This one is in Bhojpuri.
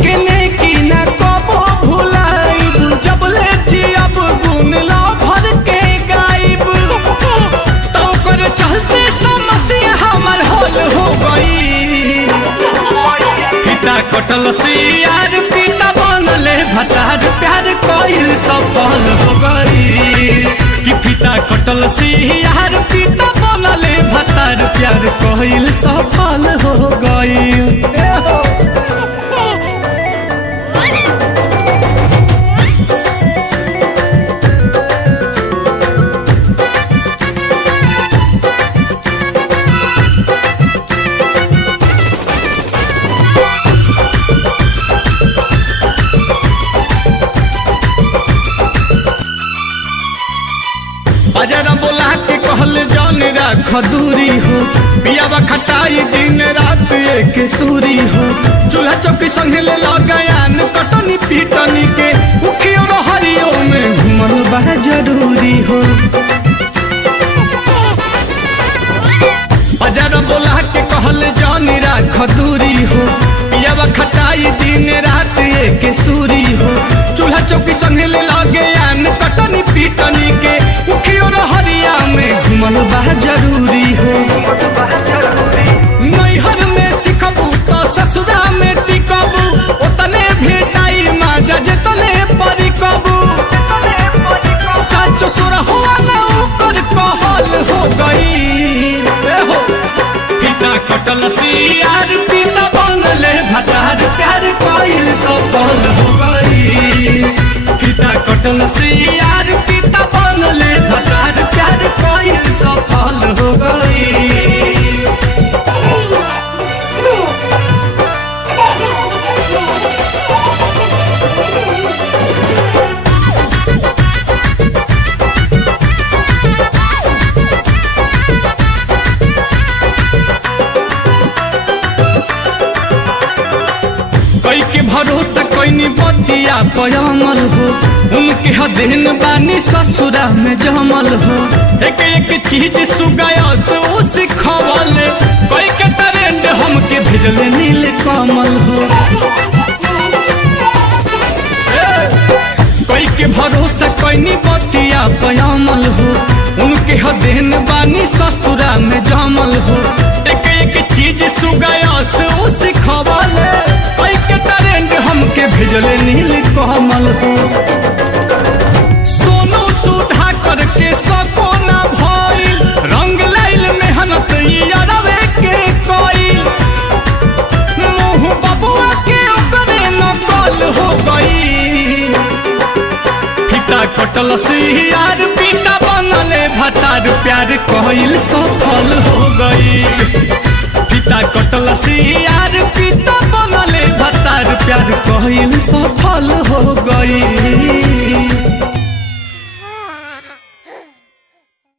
के नेकी ना कबो भुलाइब, जब ले जियब गुण ला भर के गाइब। तो कर चलते समस्या हमर हल हो गई। पिता कटल सियार पिता बनले भतार, प्यार कइल सफल हो गई। कि पिता कटल सियार पिता बनले भतार, प्यार कइल सफल हो गई। बाजारा बोला के कहल जान राख दूरी हो, पियावा खटाई दिन रात एक सूरी हो। चूल्हा चौकी संग ले लगायान कटनी पीटनी के, उखियो हरियो में घुमल बा जरूरी हो। बाजारा बोला के कहल जान राख दूरी हो, पियावा खटाई दिन रात एक सूरी हो। चूल्हा चौकी संग ले लगायान कटनी पीटनी के, उखियो हरिया में घुमल बा जरूरी हो। नैहर में सिखबू तो ससुरा में टिकबू, ओतने भेटाई माजा जतने परिकबू। सच सुर हुआ ना ओकर कहल हो गई। पिता कटल सियार पिता बनले भतार, प्यार कइल सफल हो गई। पिता कटल सियार पिता बनले भतार, प्यार कइल सफल हो गई। कई के भरोसा कईनी बतिया पयमल हो, उनके हदेन बानी ससुरा में जमल हो। एक एक चीज सुगायस ओ सिखवल, कई के ट्रेंड हमके भेजले नील कमल हो। कई के भरोसा कईनी बतिया पयमल हो, उनके हदेन बानी ससुरा में जमल हो। एक एक चीज सुगायस ओ सिखवल, कई के ट्रेंड हमके भेजले नील कमल हो। सोनू सुधा करके सको ना भइल, रंग लाइल मेहनत यारवे के कइल। मुँह बबुआ के ओकरे नकल हो गई। पिता कटल सियार पिता बनले भतार, प्यार कइल सफल हो गई। पिता कटल सियार पिता बनले भतार, प्यार कइल सफल हो गई।